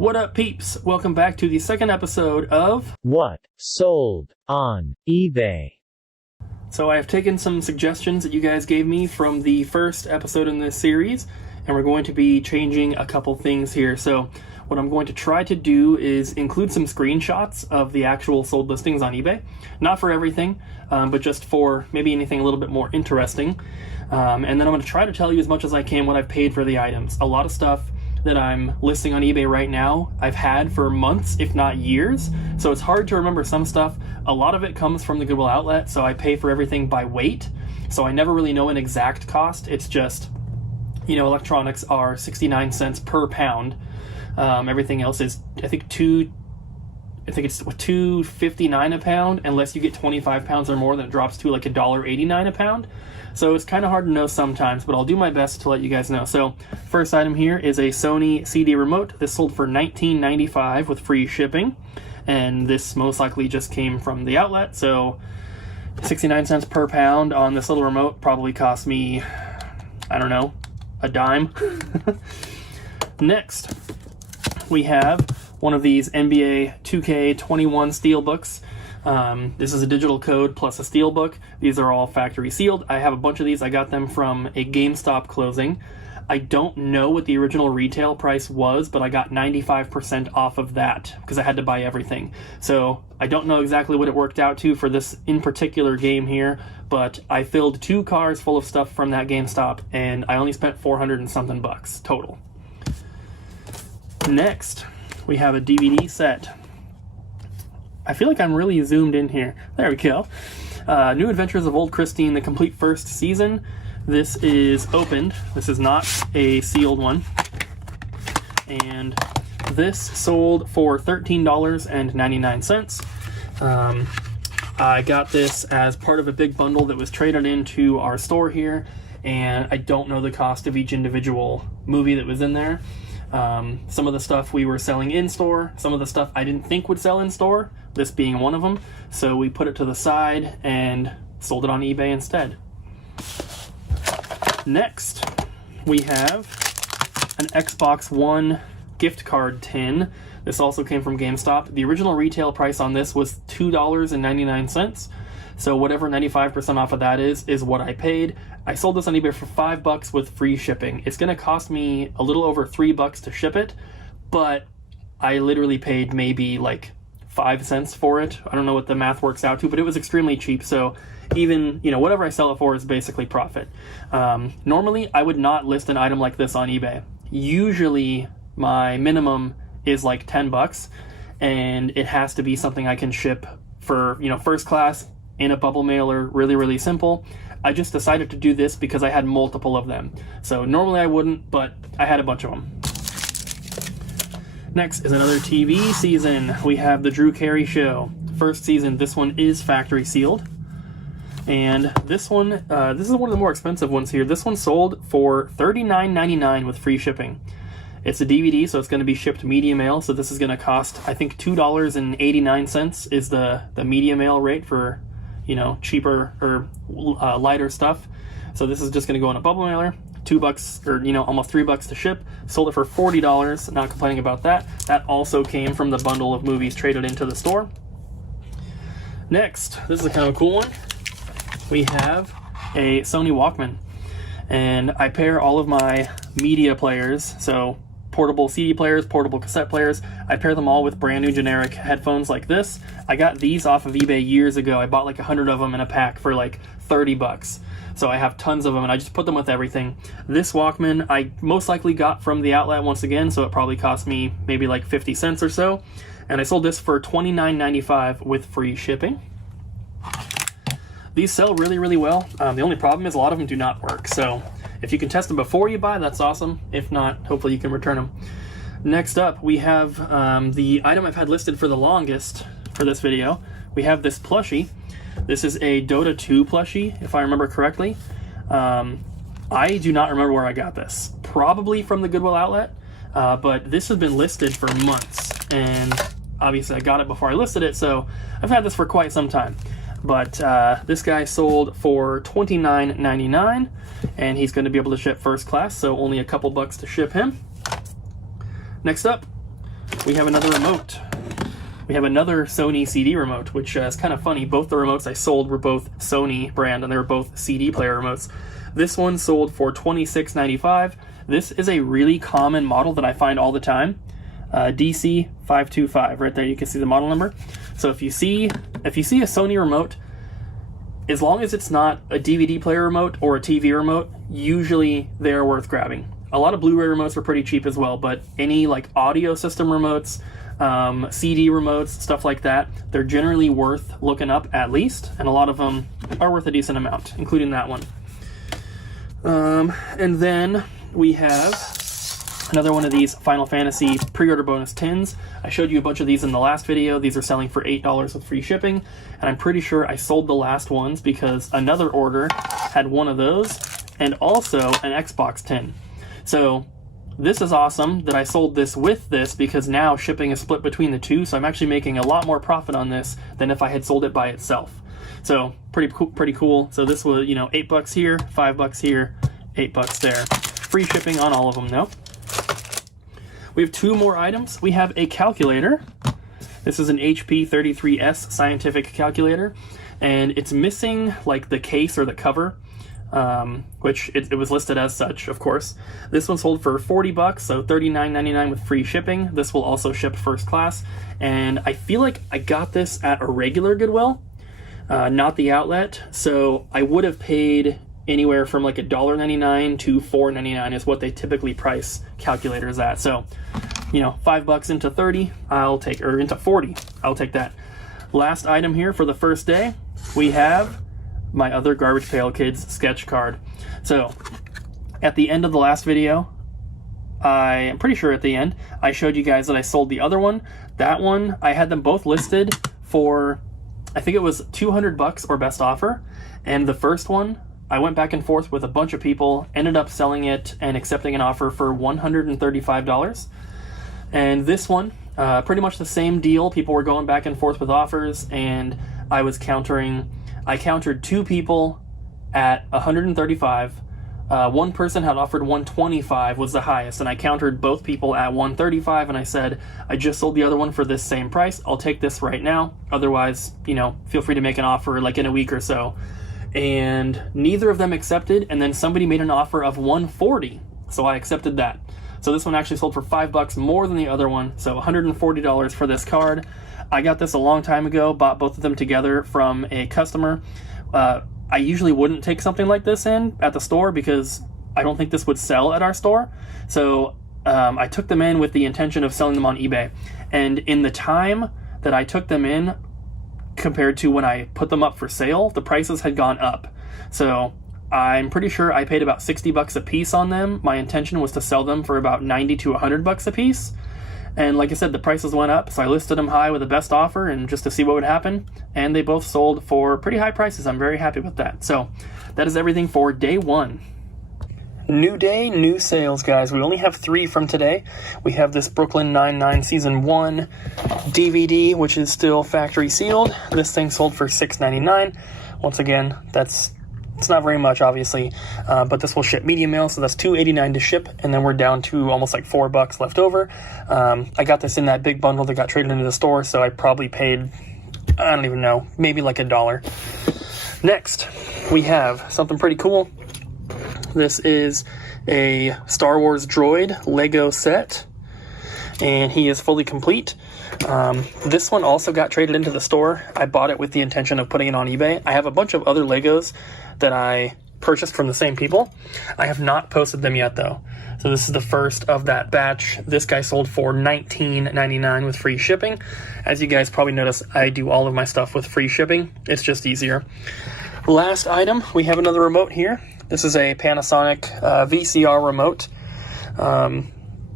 What up, peeps? Welcome back to the second episode of What Sold on eBay. So I have taken some suggestions that you guys gave me from the first episode in this series, and we're going to be changing a couple things here. So what I'm going to try to do is include some screenshots of the actual sold listings on eBay. Not for everything, but just for maybe anything a little bit more interesting. And then I'm going to try to tell you as much as I can what I've paid for the items. A lot of stuff that I'm listing on eBay right now, I've had for months, if not years. So it's hard to remember some stuff. A lot of it comes from the Goodwill outlet, so I pay for everything by weight. So I never really know an exact cost. It's just, you know, electronics are 69 cents per pound. Everything else is, I think it's $2.59 a pound. Unless you get 25 pounds or more, then it drops to like $1.89 a pound. So it's kind of hard to know sometimes, but I'll do my best to let you guys know. So first item here is a Sony CD Remote. This sold for $19.95 with free shipping, and this most likely just came from the outlet. So 69 cents per pound on this little remote probably cost me, I don't know, a dime. Next, we have one of these NBA 2K21 steelbooks. This is a digital code plus a steel book. These are all factory sealed. I have a bunch of these. I got them from a GameStop closing. I don't know what the original retail price was, but I got 95% off of that because I had to buy everything. So I don't know exactly what it worked out to for this in particular game here, but I filled 2 cars full of stuff from that GameStop, and I only spent 400 and something bucks total. Next, we have a DVD set. I feel like I'm really zoomed in here. There we go. New Adventures of Old Christine, the complete first season. This is opened. This is not a sealed one. And this sold for $13.99. I got this as part of a big bundle that was traded into our store here, and I don't know the cost of each individual movie that was in there. Some of the stuff we were selling in store, some of the stuff I didn't think would sell in store, this being one of them, so we put it to the side and sold it on eBay instead. Next, we have an Xbox One gift card tin. This also came from GameStop. The original retail price on this was $2.99, so whatever 95% off of that is what I paid. I sold this on eBay for $5 with free shipping. It's going to cost me a little over $3 to ship it, but I literally paid maybe like 5 cents for it. I don't know what the math works out to, but it was extremely cheap. So even, you know, whatever I sell it for is basically profit. Normally, I would not list an item like this on eBay. Usually, my minimum is like $10, and it has to be something I can ship for, you know, first class in a bubble mailer, really, really simple. I just decided to do this because I had multiple of them. So normally I wouldn't, but I had a bunch of them. Next is another TV season. We have the Drew Carey Show. First season, this one is factory sealed. And this one, this is one of the more expensive ones here. This one sold for $39.99 with free shipping. It's a DVD, so it's going to be shipped media mail. So this is going to cost, I think, $2.89 is the media mail rate for, you know, cheaper or lighter stuff. So this is just going to go in a bubble mailer. $2 or, you know, almost $3 to ship. Sold it for $40. Not complaining about that. That also came from the bundle of movies traded into the store. Next, this is a kind of cool one. We have a Sony Walkman, and I pair all of my media players, so portable CD players, portable cassette players, I pair them all with brand new generic headphones like this. I got these off of eBay years ago. I bought like 100 of them in a pack for like $30. So I have tons of them, and I just put them with everything. This Walkman I most likely got from the outlet once again, so it probably cost me maybe like 50 cents or so. And I sold this for $29.95 with free shipping. These sell really, really well. The only problem is a lot of them do not work. So if you can test them before you buy, that's awesome. If not, hopefully you can return them. Next up, we have the item I've had listed for the longest for this video. We have this plushie. This is a Dota 2 plushie, if I remember correctly. I do not remember where I got this. Probably from the Goodwill outlet, but this has been listed for months. And obviously I got it before I listed it, so I've had this for quite some time. But this guy sold for $29.99, and he's going to be able to ship first class, so only a couple bucks to ship him. Next up, we have another remote. We have another Sony CD remote, which is kind of funny. Both the remotes I sold were both Sony brand, and they were both CD player remotes. This one sold for $26.95. This is a really common model that I find all the time. DC525, right there. You can see the model number. So if you see a Sony remote, as long as it's not a DVD player remote or a TV remote, usually they're worth grabbing. A lot of Blu-ray remotes are pretty cheap as well, but any like audio system remotes, CD remotes, stuff like that, they're generally worth looking up at least, and a lot of them are worth a decent amount, including that one. And then we have another one of these Final Fantasy pre-order bonus tins. I showed you a bunch of these in the last video. These are selling for $8 with free shipping, and I'm pretty sure I sold the last ones because another order had one of those and also an Xbox tin. So this is awesome that I sold this with this, because now shipping is split between the two, so I'm actually making a lot more profit on this than if I had sold it by itself. So pretty cool. So this was, you know, $8 here, $5 here, $8 there. Free shipping on all of them though. We have two more items. We have a calculator. This is an HP 33S scientific calculator, and it's missing like the case or the cover. Which it was listed as such, of course. This one sold for $40, so $39.99 with free shipping. This will also ship first class, and I feel like I got this at a regular Goodwill, not the outlet, so I would have paid anywhere from like $1.99 to $4.99 is what they typically price calculators at. So, you know, $5 into 30, into 40, I'll take that. Last item here for the first day, we have my other Garbage Pail Kids sketch card. So at the end of the last video, I'm pretty sure at the end, I showed you guys that I sold the other one. That one, I had them both listed for, I think it was $200 or best offer. And the first one, I went back and forth with a bunch of people, ended up selling it and accepting an offer for $135. And this one, pretty much the same deal. People were going back and forth with offers, and I countered two people at $135. One person had offered $125 was the highest, and I countered both people at $135, and I said, I just sold the other one for this same price. I'll take this right now. Otherwise, you know, feel free to make an offer like in a week or so. And neither of them accepted, and then somebody made an offer of $140, so I accepted that. So this one actually sold for $5 more than the other one, so $140 for this card. I got this a long time ago, bought both of them together from a customer. I usually wouldn't take something like this in at the store because I don't think this would sell at our store. So I took them in with the intention of selling them on eBay. And in the time that I took them in compared to when I put them up for sale, the prices had gone up. So I'm pretty sure I paid about $60 a piece on them. My intention was to sell them for about $90 to $100 a piece. And like I said, the prices went up, so I listed them high with the best offer and just to see what would happen. And they both sold for pretty high prices. I'm very happy with that. So that is everything for day one. New day, new sales, guys. We only have 3 from today. We have this Brooklyn Nine-Nine Season 1 DVD, which is still factory sealed. This thing sold for $6.99. Once again, it's not very much, obviously, but this will ship medium mail, so that's $2.89 to ship, and then we're down to almost like $4 left over. I got this in that big bundle that got traded into the store, so I probably paid, I don't even know, maybe like $1. Next, we have something pretty cool. This is a Star Wars Droid Lego set, and he is fully complete. This one also got traded into the store. I bought it with the intention of putting it on eBay. I have a bunch of other Legos that I purchased from the same people. I have not posted them yet though. So this is the first of that batch. This guy sold for $19.99 with free shipping. As you guys probably notice, I do all of my stuff with free shipping. It's just easier. Last item, we have another remote here. This is a Panasonic Vcr Remote.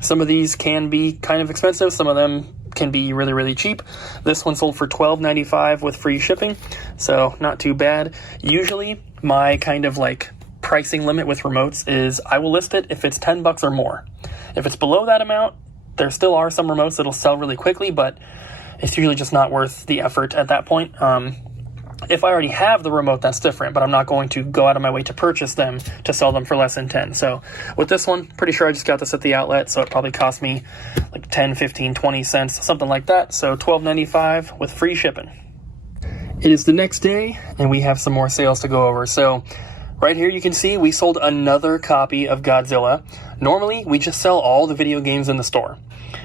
Some of these can be kind of expensive. Some of them can be really, really cheap. This one sold for $12.95 with free shipping, so not too bad. Usually, my kind of like pricing limit with remotes is I will list it if it's $10 or more. If it's below that amount, there still are some remotes that'll sell really quickly, but it's usually just not worth the effort at that point. If I already have the remote, that's different, but I'm not going to go out of my way to purchase them to sell them for less than 10. So with this one, pretty sure I just got this at the outlet, so it probably cost me like 10, 15, 20 cents, something like that. So $12.95 with free shipping. It is the next day, and we have some more sales to go over. So right here you can see we sold another copy of Godzilla. Normally, we just sell all the video games in the store.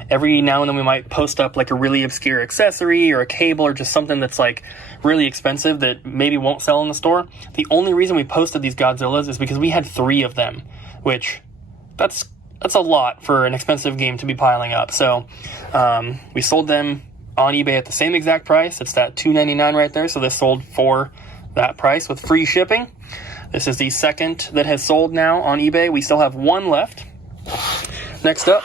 Every now and then we might post up like a really obscure accessory or a cable or just something that's like really expensive that maybe won't sell in the store. The only reason we posted these Godzillas is because we had 3 of them, which that's a lot for an expensive game to be piling up. So we sold them on eBay at the same exact price. It's that $2.99 right there. So this sold for that price with free shipping. This is the second that has sold now on eBay. We still have 1 left. Next up,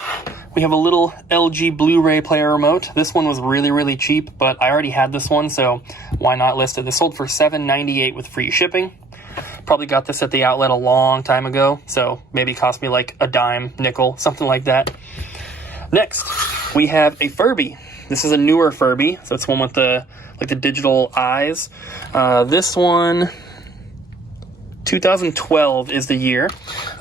we have a little LG Blu-ray player remote. This one was really, really cheap, but I already had this one, so why not list it? This sold for $7.98 with free shipping. Probably got this at the outlet a long time ago, so maybe it cost me like a dime, nickel, something like that. Next, we have a Furby. This is a newer Furby, so it's one with the digital eyes. This one, 2012 is the year.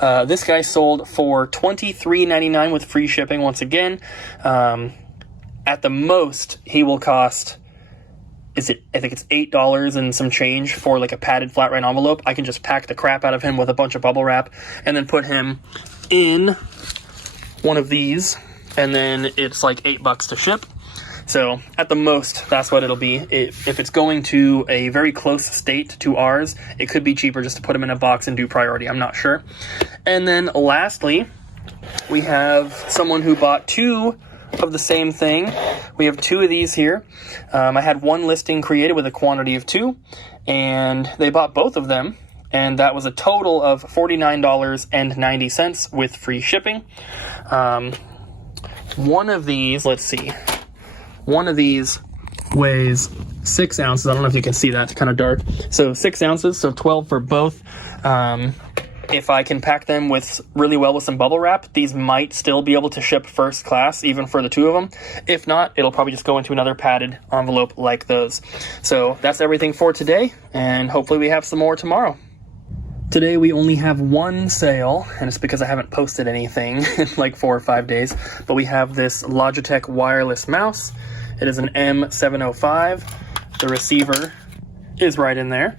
This guy sold for $23.99 with free shipping once again. At the most, he will cost, I think it's $8 and some change for like a padded flat right envelope. I can just pack the crap out of him with a bunch of bubble wrap and then put him in one of these, and then it's like $8 to ship. So at the most, that's what it'll be. If it's going to a very close state to ours, it could be cheaper just to put them in a box and do priority. I'm not sure. And then lastly, we have someone who bought 2 of the same thing. We have 2 of these here. I had one listing created with a quantity of 2, and they bought both of them, and that was a total of $49.90 with free shipping. One of these, let's see. One of these weighs 6 ounces. I don't know if you can see that. It's kind of dark. So 6 ounces, so 12 for both. If I can pack them really well with some bubble wrap, these might still be able to ship first class, even for the 2 of them. If not, it'll probably just go into another padded envelope like those. So that's everything for today, and hopefully we have some more tomorrow. Today we only have 1 sale, and it's because I haven't posted anything in like 4 or 5 days, but we have this Logitech wireless mouse. It is an M705. The receiver is right in there.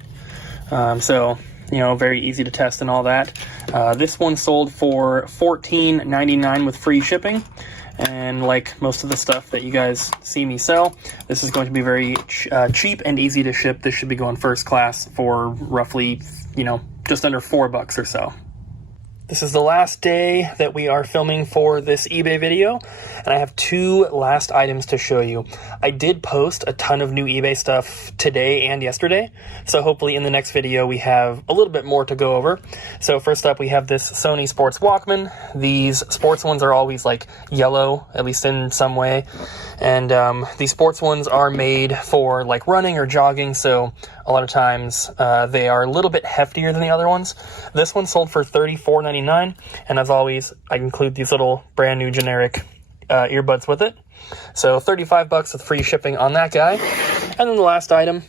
So, very easy to test and all that. This one sold for $14.99 with free shipping. And like most of the stuff that you guys see me sell, this is going to be very cheap and easy to ship. This should be going first class for roughly, just under $4 or so. This is the last day that we are filming for this eBay video, and I have 2 last items to show you. I did post a ton of new eBay stuff today and yesterday, so hopefully in the next video we have a little bit more to go over. So first up, we have this Sony Sports Walkman. These sports ones are always like yellow, at least in some way, and these sports ones are made for like running or jogging, so a lot of times they are a little bit heftier than the other ones. This one sold for $34.99, and as always, I include these little brand new generic earbuds with it. So $35 with free shipping on that guy. And then the last item,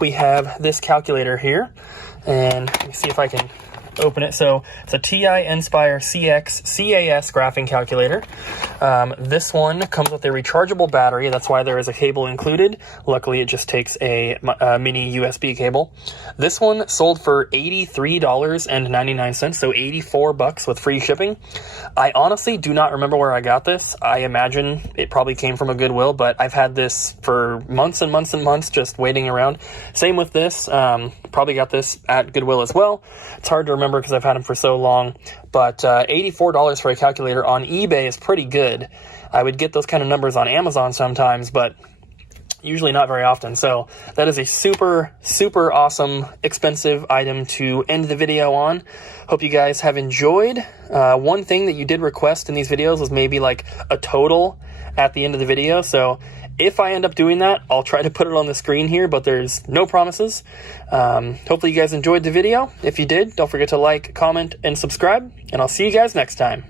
we have this calculator here, and let me see if I can open it. So it's a TI Inspire CX CAS graphing calculator. This one comes with a rechargeable battery. That's why there is a cable included. Luckily, it just takes a mini USB cable. This one sold for $83.99, so $84 with free shipping. I honestly do not remember where I got this. I imagine it probably came from a Goodwill, but I've had this for months and months and months just waiting around. Same with this. Probably got this at Goodwill as well. It's hard to remember because I've had them for so long, but $84 for a calculator on eBay is pretty good. I would get those kind of numbers on Amazon sometimes, but usually not very often. So that is a super, super awesome, expensive item to end the video on. Hope you guys have enjoyed. One thing that you did request in these videos was maybe like a total at the end of the video. So if I end up doing that, I'll try to put it on the screen here, but there's no promises. Hopefully you guys enjoyed the video. If you did, don't forget to like, comment, and subscribe, and I'll see you guys next time.